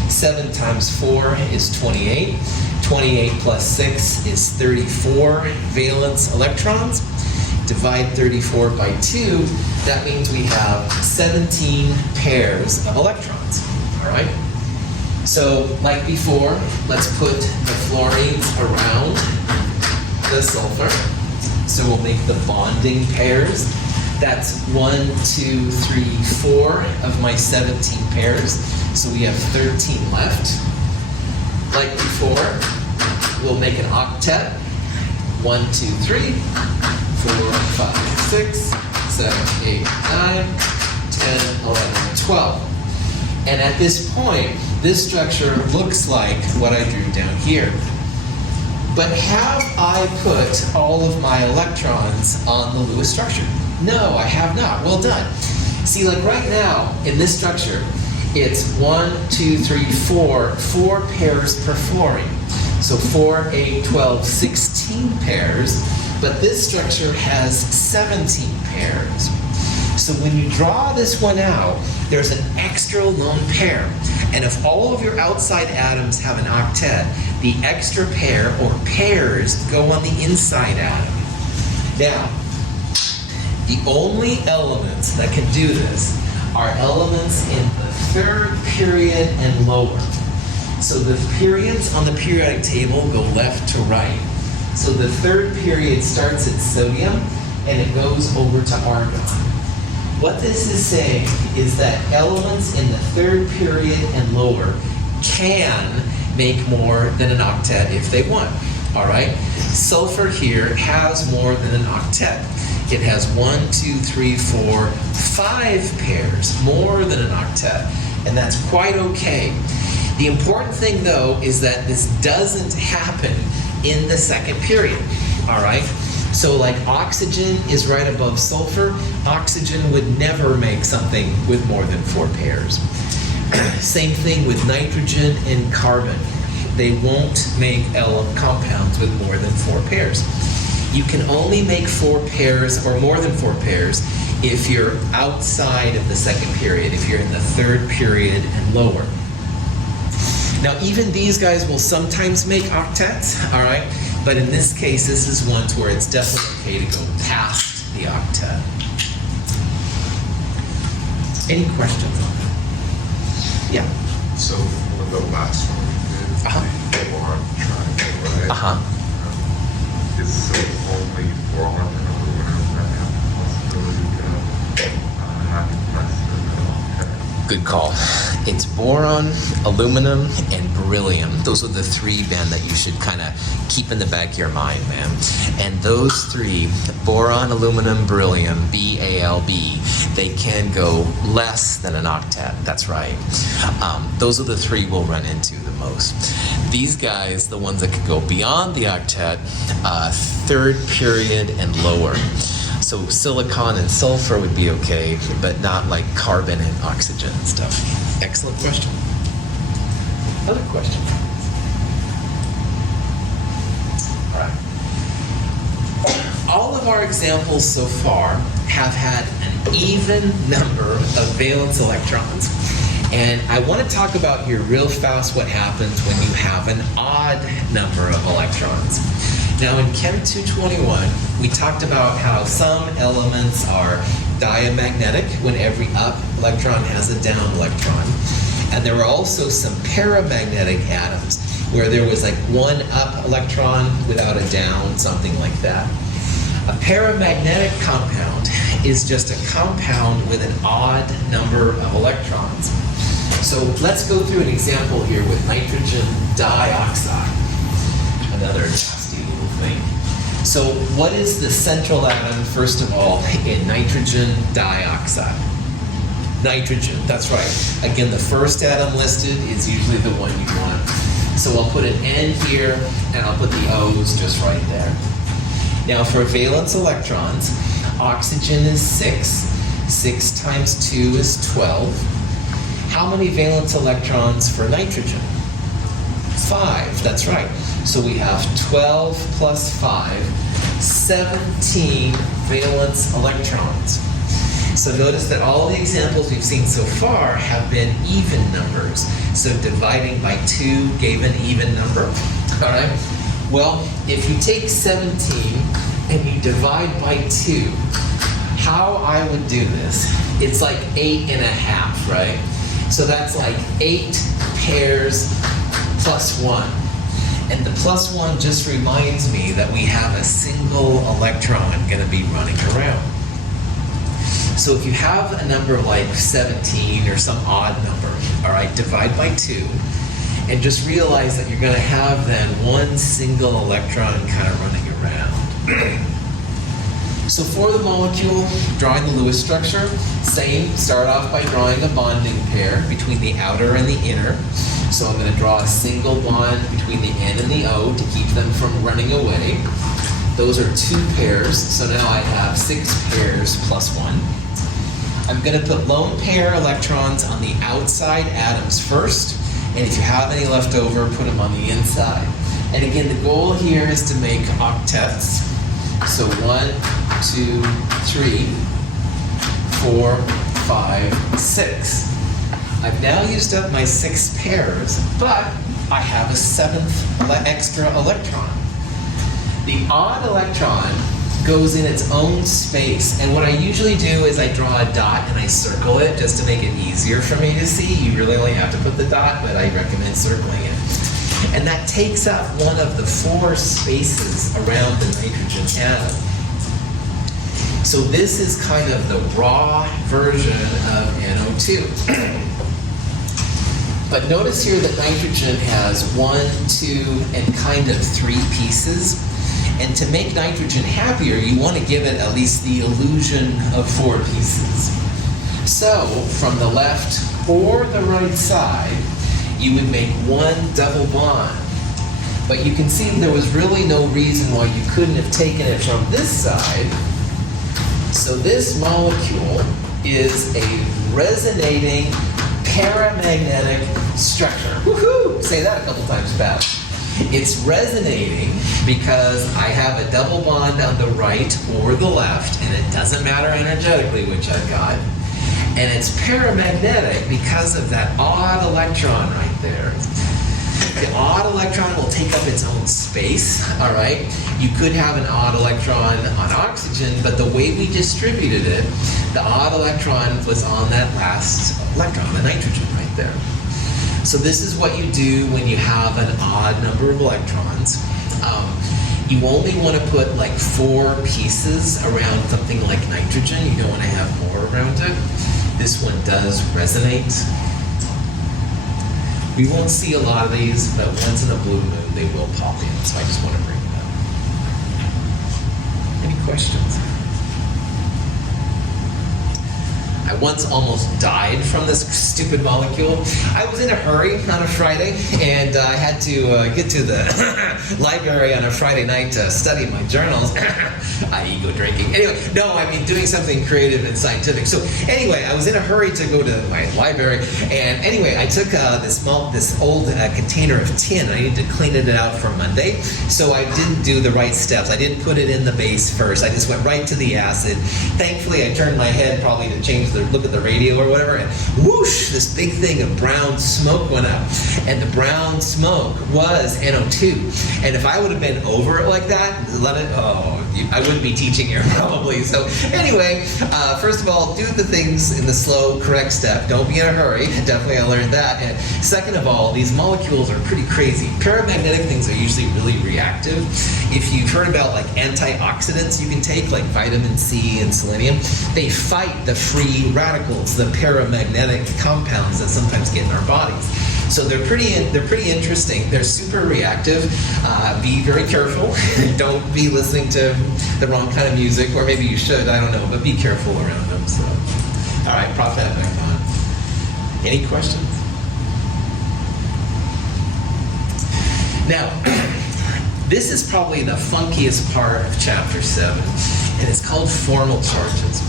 7 times 4 is 28. 28 plus 6 is 34 valence electrons. Divide 34 by 2, that means we have 17 pairs of electrons, all right? So, like before, let's put the fluorines around the sulfur. So we'll make the bonding pairs. That's 1, 2, 3, 4 of my 17 pairs. So we have 13 left. Like before, we'll make an octet. 1, 2, 3, 4, 5, 6, 7, 8, 9, 10, 11, 12. And at this point, this structure looks like what I drew down here. But have I put all of my electrons on the Lewis structure? No, I have not. Well done. See, like right now, in this structure, it's 1, 2, 3, 4 pairs per fluorine. So 4, 8, 12, 16 pairs, but this structure has 17 pairs. So when you draw this one out, there's an extra lone pair. And if all of your outside atoms have an octet, the extra pair or pairs go on the inside atom. Now, the only elements that can do this are elements in the 3rd period and lower. So the periods on the periodic table go left to right. So the 3rd period starts at sodium and it goes over to argon. What this is saying is that elements in the 3rd period and lower can make more than an octet if they want. All right? Sulfur here has more than an octet. It has 1, 2, 3, 4, 5 pairs, more than an octet, and that's quite okay. The important thing, though, is that this doesn't happen in the 2nd period. All right? So like oxygen is right above sulfur. Oxygen would never make something with more than 4 pairs. Same thing with nitrogen and carbon. They won't make compounds with more than 4 pairs. You can only make 4 pairs or more than 4 pairs if you're outside of the 2nd period, if you're in the 3rd period and lower. Now even these guys will sometimes make octets, all right? But in this case, this is ones where it's definitely okay to go past the octet. Any questions on that? Yeah. So for the last one we did, the boron triangle, right? Is so only boron and aluminum that have the possibility of having less than an octet? Good call. It's boron, aluminum, and beryllium. Those are the 3 band that you should kind of keep in the back of your mind, man. And those 3, boron, aluminum, beryllium, BALB, they can go less than an octet. That's right. Those are the 3 we'll run into the most. These guys, the ones that can go beyond the octet, 3rd period and lower. So silicon and sulfur would be okay, but not like carbon and oxygen and stuff. Excellent question. Other question? All right. All of our examples so far have had an even number of valence electrons. And I want to talk about here real fast what happens when you have an odd number of electrons. Now in Chem 221, we talked about how some elements are diamagnetic when every up electron has a down electron. And there were also some paramagnetic atoms where there was like one up electron without a down, something like that. A paramagnetic compound is just a compound with an odd number of electrons. So let's go through an example here with nitrogen dioxide, another nasty little thing. So what is the central atom, first of all, in nitrogen dioxide? Nitrogen, that's right. Again, the first atom listed is usually the one you want. So I'll put an N here, and I'll put the O's just right there. Now for valence electrons, oxygen is 6. 6 times 2 is 12. How many valence electrons for nitrogen? 5, that's right. So we have 12 plus 5, 17 valence electrons. So notice that all the examples we've seen so far have been even numbers. So dividing by 2 gave an even number, all right? Well, if you take 17 and you divide by 2, how I would do this, it's like 8.5, right? So that's like 8 pairs plus 1. And the plus 1 just reminds me that we have a single electron going to be running around. So if you have a number like 17 or some odd number, all right, divide by 2, and just realize that you're going to have then one single electron kind of running around. So for the molecule, drawing the Lewis structure, same, start off by drawing a bonding pair between the outer and the inner. So I'm going to draw a single bond between the N and the O to keep them from running away. Those are 2 pairs, so now I have 6 pairs plus 1. I'm going to put lone pair electrons on the outside atoms first, and if you have any left over, put them on the inside. And again, the goal here is to make octets. So 1, 2, 3, 4, 5, 6. I've now used up my 6 pairs, but I have a 7th extra electron. The odd electron goes in its own space, and what I usually do is I draw a dot and I circle it just to make it easier for me to see. You really only have to put the dot, but I recommend circling it. And that takes up one of the 4 spaces around the nitrogen atom. So this is kind of the raw version of NO2. But notice here that nitrogen has 1, 2, and kind of 3 pieces. And to make nitrogen happier, you want to give it at least the illusion of 4 pieces. So from the left or the right side, you would make 1 double bond. But you can see there was really no reason why you couldn't have taken it from this side. So this molecule is a resonating paramagnetic structure. Woohoo! Say that a couple times fast. It's resonating because I have a double bond on the right or the left, and it doesn't matter energetically which I've got. And it's paramagnetic because of that odd electron right there. The odd electron will take up its own space, all right? You could have an odd electron on oxygen, but the way we distributed it, the odd electron was on that last electron, the nitrogen right there. So this is what you do when you have an odd number of electrons. You only want to put like 4 pieces around something like nitrogen. You don't want to have more around it. This one does resonate. We won't see a lot of these, but once in a blue moon they will pop in. So I just want to bring it up. Any questions? I I once almost died from this stupid molecule. I was in a hurry on a Friday, and I had to get to the library on a Friday night to study my journals. Ego drinking. Anyway, no, I mean doing something creative and scientific. So anyway, I was in a hurry to go to my library, and anyway, I took this old container of tin. I needed to clean it out for Monday, so I didn't do the right steps. I didn't put it in the base first. I just went right to the acid. Thankfully, I turned my head probably to look at the radio or whatever, and whoosh, this big thing of brown smoke went up. And the brown smoke was NO2. And if I would have been over it like that, I wouldn't be teaching here probably. So anyway, first of all, do the things in the slow, correct step. Don't be in a hurry. Definitely I learned that. And second of all, these molecules are pretty crazy. Paramagnetic things are usually really reactive. If you've heard about like antioxidants you can take, like vitamin C and selenium, they fight the free radicals, the paramagnetic compounds that sometimes get in our bodies. So they're pretty interesting. They're super reactive. Be very careful. Don't be listening to the wrong kind of music, or maybe you should, I don't know, but be careful around them. So, all right, Prophet, back on. Any questions? Now, this is probably the funkiest part of chapter 7, and it's called formal charges.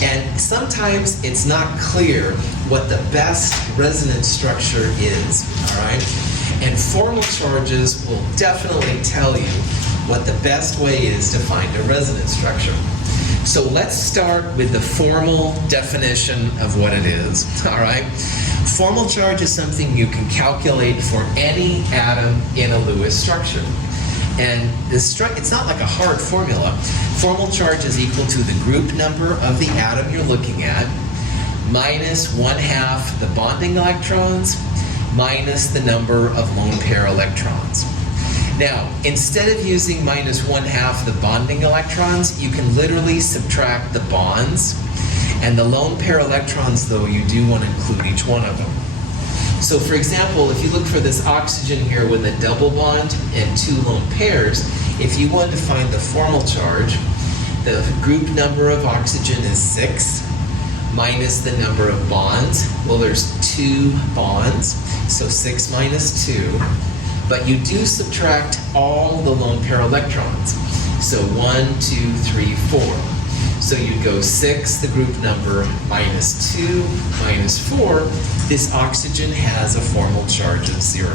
And sometimes it's not clear what the best resonance structure is, all right? And formal charges will definitely tell you what the best way is to find a resonance structure. So let's start with the formal definition of what it is, all right? Formal charge is something you can calculate for any atom in a Lewis structure. And it's not like a hard formula. Formal charge is equal to the group number of the atom you're looking at, minus 1/2 the bonding electrons, minus the number of lone pair electrons. Now, instead of using minus 1/2 the bonding electrons, you can literally subtract the bonds. And the lone pair electrons, though, you do want to include each one of them. So for example, if you look for this oxygen here with a double bond and 2 lone pairs, if you wanted to find the formal charge, the group number of oxygen is 6, minus the number of bonds. Well, there's 2 bonds, so 6 minus 2. But you do subtract all the lone pair electrons. So 1, 2, 3, 4. So you'd go 6, the group number, minus 2, minus 4. This oxygen has a formal charge of 0.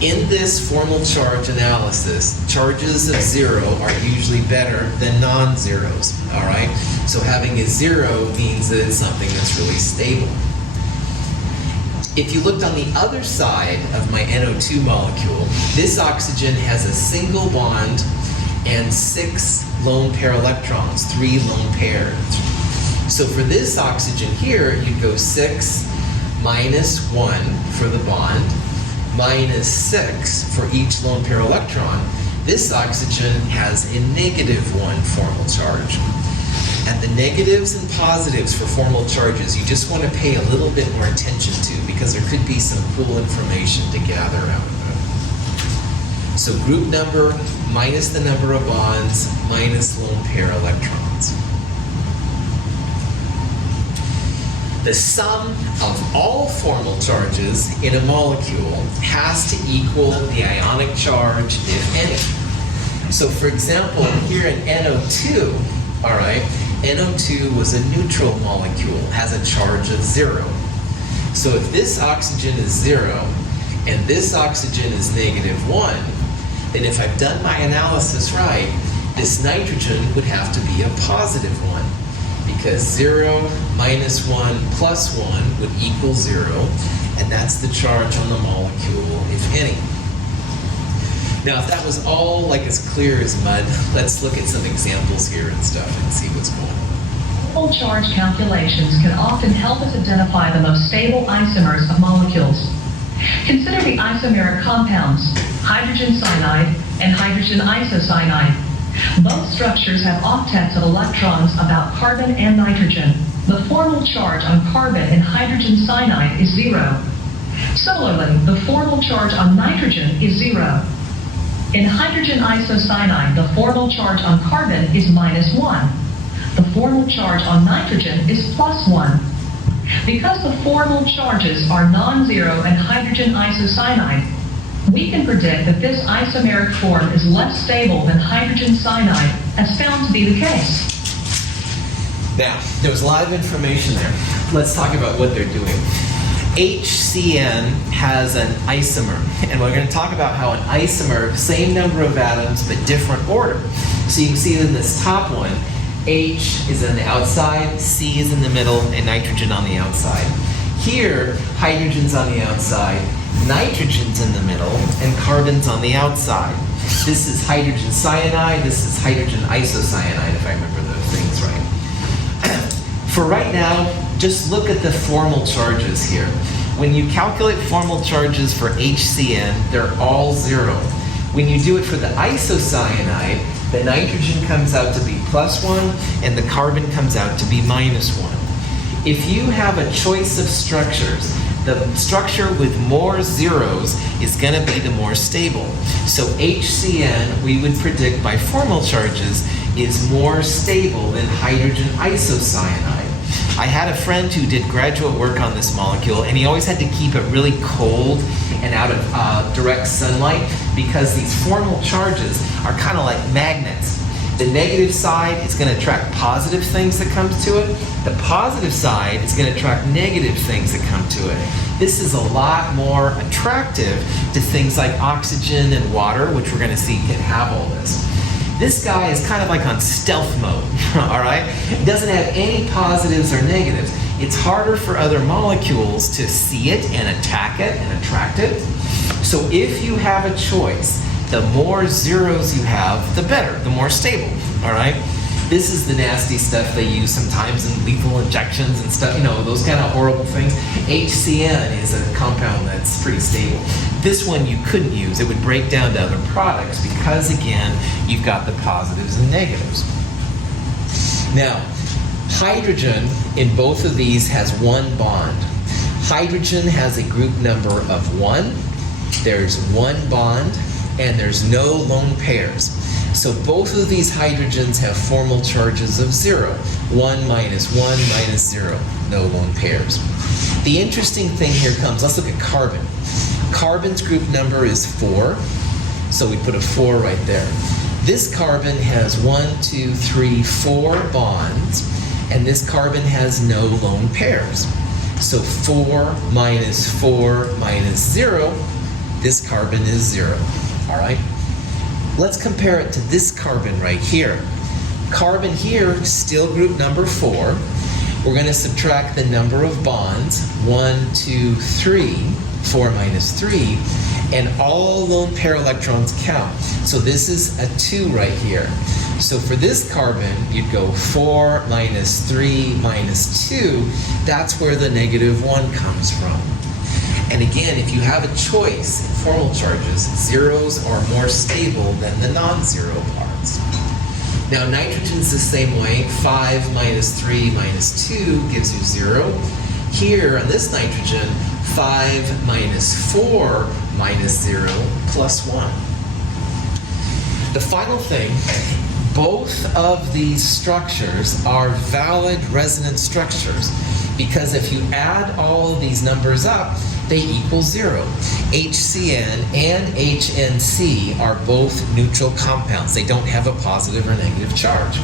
In this formal charge analysis, charges of 0 are usually better than non-zeros, all right? So having a 0 means that it's something that's really stable. If you looked on the other side of my NO2 molecule, this oxygen has a single bond and 6 lone pair electrons, 3 lone pairs. So for this oxygen here, you'd go 6 minus 1 for the bond, minus 6 for each lone pair electron. This oxygen has a -1 formal charge. And the negatives and positives for formal charges, you just want to pay a little bit more attention to, because there could be some cool information to gather out of it. So group number minus the number of bonds minus lone pair electrons. The sum of all formal charges in a molecule has to equal the ionic charge, if any. So for example, here in NO2, all right, NO2 was a neutral molecule, has a charge of 0. So if this oxygen is 0 and this oxygen is -1, then if I've done my analysis right, this nitrogen would have to be a +1, because 0 minus 1 plus 1 would equal 0, and that's the charge on the molecule, if any. Now, if that was all like as clear as mud, let's look at some examples here and stuff and see what's going on. Formal charge calculations can often help us identify the most stable isomers of molecules. Consider the isomeric compounds, hydrogen cyanide and hydrogen isocyanide. Both structures have octets of electrons about carbon and nitrogen. The formal charge on carbon in hydrogen cyanide is 0. Similarly, the formal charge on nitrogen is 0. In hydrogen isocyanide, the formal charge on carbon is -1. The formal charge on nitrogen is +1. Because the formal charges are non-zero and hydrogen isocyanide, we can predict that this isomeric form is less stable than hydrogen cyanide, as found to be the case. Now, there was a lot of information there. Let's talk about what they're doing. HCN has an isomer, and we're going to talk about how an isomer, same number of atoms but different order. So you can see in this top one, H is on the outside, C is in the middle, and nitrogen on the outside. Here, hydrogen's on the outside, nitrogen's in the middle, and carbon's on the outside. This is hydrogen cyanide, this is hydrogen isocyanide, if I remember those things right. For right now, just look at the formal charges here. When you calculate formal charges for HCN, they're all 0. When you do it for the isocyanide, the nitrogen comes out to be +1 and the carbon comes out to be -1. If you have a choice of structures, the structure with more zeros is going to be the more stable. So HCN, we would predict by formal charges, is more stable than hydrogen isocyanide. I had a friend who did graduate work on this molecule, and he always had to keep it really cold and out of direct sunlight because these formal charges are kind of like magnets. The negative side is going to attract positive things that come to it. The positive side is going to attract negative things that come to it. This is a lot more attractive to things like oxygen and water, which we're going to see can have all this. This guy is kind of like on stealth mode, all right? It doesn't have any positives or negatives. It's harder for other molecules to see it and attack it and attract it. So if you have a choice, the more zeros you have, the better, the more stable, all right? This is the nasty stuff they use sometimes in lethal injections and stuff, you know, those kind of horrible things. HCN is a compound that's pretty stable. This one you couldn't use. It would break down to other products because, again, you've got the positives and negatives. Now, hydrogen in both of these has one bond. Hydrogen has a group number of 1. There's one bond, and there's no lone pairs. So both of these hydrogens have formal charges of 0. 1 minus 1 minus 0. No lone pairs. The interesting thing here comes, let's look at carbon. Carbon's group number is 4, so we put a 4 right there. This carbon has 1, 2, 3, 4 bonds, and this carbon has no lone pairs. So 4 minus 4 minus 0, this carbon is 0. All right? Let's compare it to this carbon right here. Carbon here, still group number 4. We're going to subtract the number of bonds, 1, 2, 3, 4 minus 3, and all lone pair electrons count. So this is a 2 right here. So for this carbon, you'd go 4 minus 3 minus 2. That's where the -1 comes from. And again, if you have a choice in formal charges, zeros are more stable than the non-zero parts. Now nitrogen's the same way. 5 minus 3 minus 2 gives you 0. Here on this nitrogen, 5 minus 4 minus 0 plus 1. The final thing, both of these structures are valid resonance structures because if you add all of these numbers up, they equal 0. HCN and HNC are both neutral compounds. They don't have a positive or negative charge.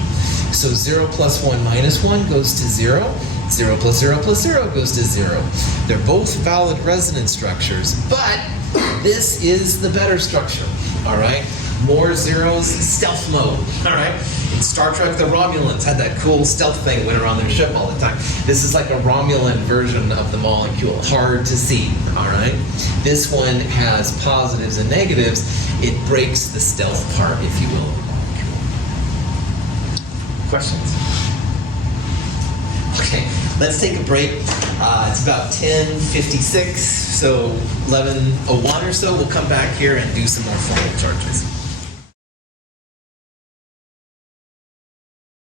So 0 plus 1 minus 1 goes to 0. 0 plus 0 plus 0 goes to 0. They're both valid resonance structures, but this is the better structure, all right? More zeros, stealth mode, all right? In Star Trek, the Romulans had that cool stealth thing that went around their ship all the time. This is like a Romulan version of the molecule, hard to see, all right? This one has positives and negatives. It breaks the stealth part, if you will, of the molecule. Questions? Okay, let's take a break. It's about 10:56, so 11:01 or so. We'll come back here and do some more formal charges.